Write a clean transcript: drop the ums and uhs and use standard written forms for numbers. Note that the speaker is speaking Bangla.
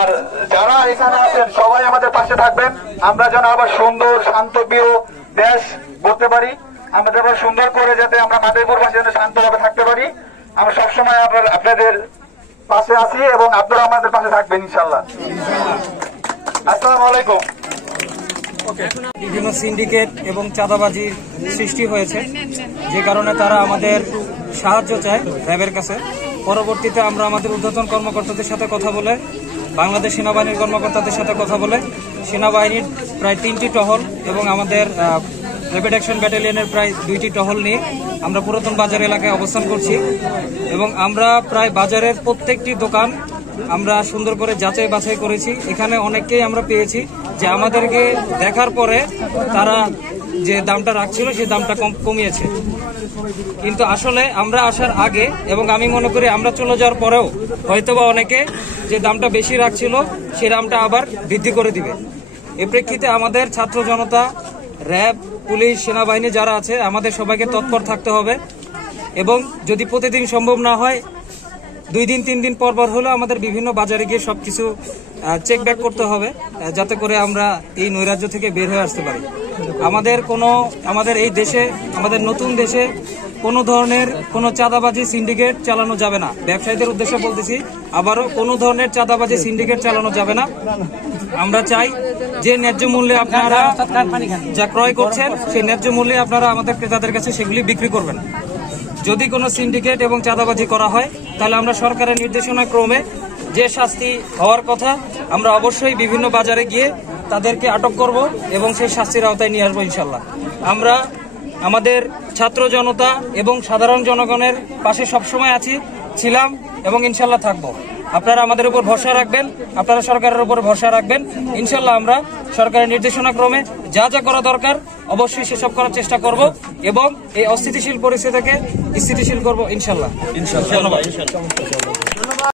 আর যারা এখানে আছেন সবাই আমাদের পাশে থাকবেন, আমরা যেন আবার সুন্দর শান্তপ্রিয় দেশ বলতে পারি, আমাদের সুন্দর করে যাতে আমরা মাদারীপুরবাসী যেন শান্তভাবে থাকতে পারি। আমরা সবসময় আপনাদের পাশে আছি এবং আপনারা আমাদের পাশে থাকবেন ইনশাআল্লাহ। আসসালামু আলাইকুম। বিভিন্ন সিন্ডিকেট এবং চাঁদাবাজির সৃষ্টি হয়েছে, যে কারণে তারা আমাদের সাহায্য চায় র্যাবের কাছে। পরবর্তীতে আমরা আমাদের ঊর্ধ্বতন কর্মকর্তাদের সাথে কথা বলে, বাংলাদেশ সেনাবাহিনীর কর্মকর্তাদের সাথে কথা বলে, সেনাবাহিনীর প্রায় 3টি টহল এবং আমাদের র্যাপিড অ্যাকশন ব্যাটালিয়নের প্রায় 2টি টহল নিয়ে আমরা পুরাতন বাজার এলাকায় অবস্থান করছি এবং আমরা প্রায় বাজারের প্রত্যেকটি দোকান আমরা সুন্দর করে যাচাই বাছাই করেছি। এখানে অনেককেই আমরা পেয়েছি যে আমাদেরকে দেখার পরে তারা যে দামটা রাখছিল সেই দামটা কমিয়েছে, কিন্তু আসলে আমরা আসার আগে এবং আমি মনে করি আমরা চলে যাওয়ার পরেও হয়তোবা অনেকে যে দামটা বেশি রাখছিল সেই দামটা আবার বৃদ্ধি করে দিবে। এ প্রেক্ষিতে আমাদের ছাত্র জনতা, র্যাব, পুলিশ, সেনাবাহিনী যারা আছে আমাদের সবাইকে তৎপর থাকতে হবে এবং যদি প্রতিদিন সম্ভব না হয় 2 দিন 3 দিন পর পর হলেও আমাদের বিভিন্ন বাজারে গিয়ে সবকিছু চেক ব্যাক করতে হবে, যাতে করে আমরা এই নৈরাজ্য থেকে বের হয়ে আসতে পারি। আমাদের এই দেশে, আমাদের নতুন দেশে কোনো ধরনের কোনো চাঁদাবাজি সিন্ডিকেট চালানো যাবে না। ব্যবসায়ীদের উদ্দেশ্যে বলতেছি আবারও, কোনো ধরনের চাঁদাবাজি সিন্ডিকেট চালানো যাবে না। আমরা চাই যে ন্যায্য মূল্যে আপনারা যা ক্রয় করছেন সেই ন্যায্য মূল্যে আপনারা আমাদের ক্রেতাদের কাছে সেগুলি বিক্রি করবেন। যদি কোনো সিন্ডিকেট এবং চাঁদাবাজি করা হয় তাহলে আমরা সরকারের নির্দেশনা ক্রমে যে শাস্তি হওয়ার কথা আমরা অবশ্যই বিভিন্ন বাজারে গিয়ে তাদেরকে আটক করব এবং সেই শাস্তির আওতায় নিয়ে আসবো ইনশাল্লাহ। আমরা আমাদের ছাত্র জনতা এবং সাধারণ জনগণের পাশে সবসময় ছিলাম এবং ইনশাল্লাহ থাকবো। আপনারা আমাদের উপর ভরসা রাখবেন, আপনারা সরকারের উপর ভরসা রাখবেন। ইনশাল্লাহ আমরা সরকারের নির্দেশনা ক্রমে যা যা করা দরকার অবশ্যই সেসব করার চেষ্টা করব এবং এই অস্থিতিশীল পরিস্থিতিকে স্থিতিশীল করবো ইনশাল্লাহ। ধন্যবাদ।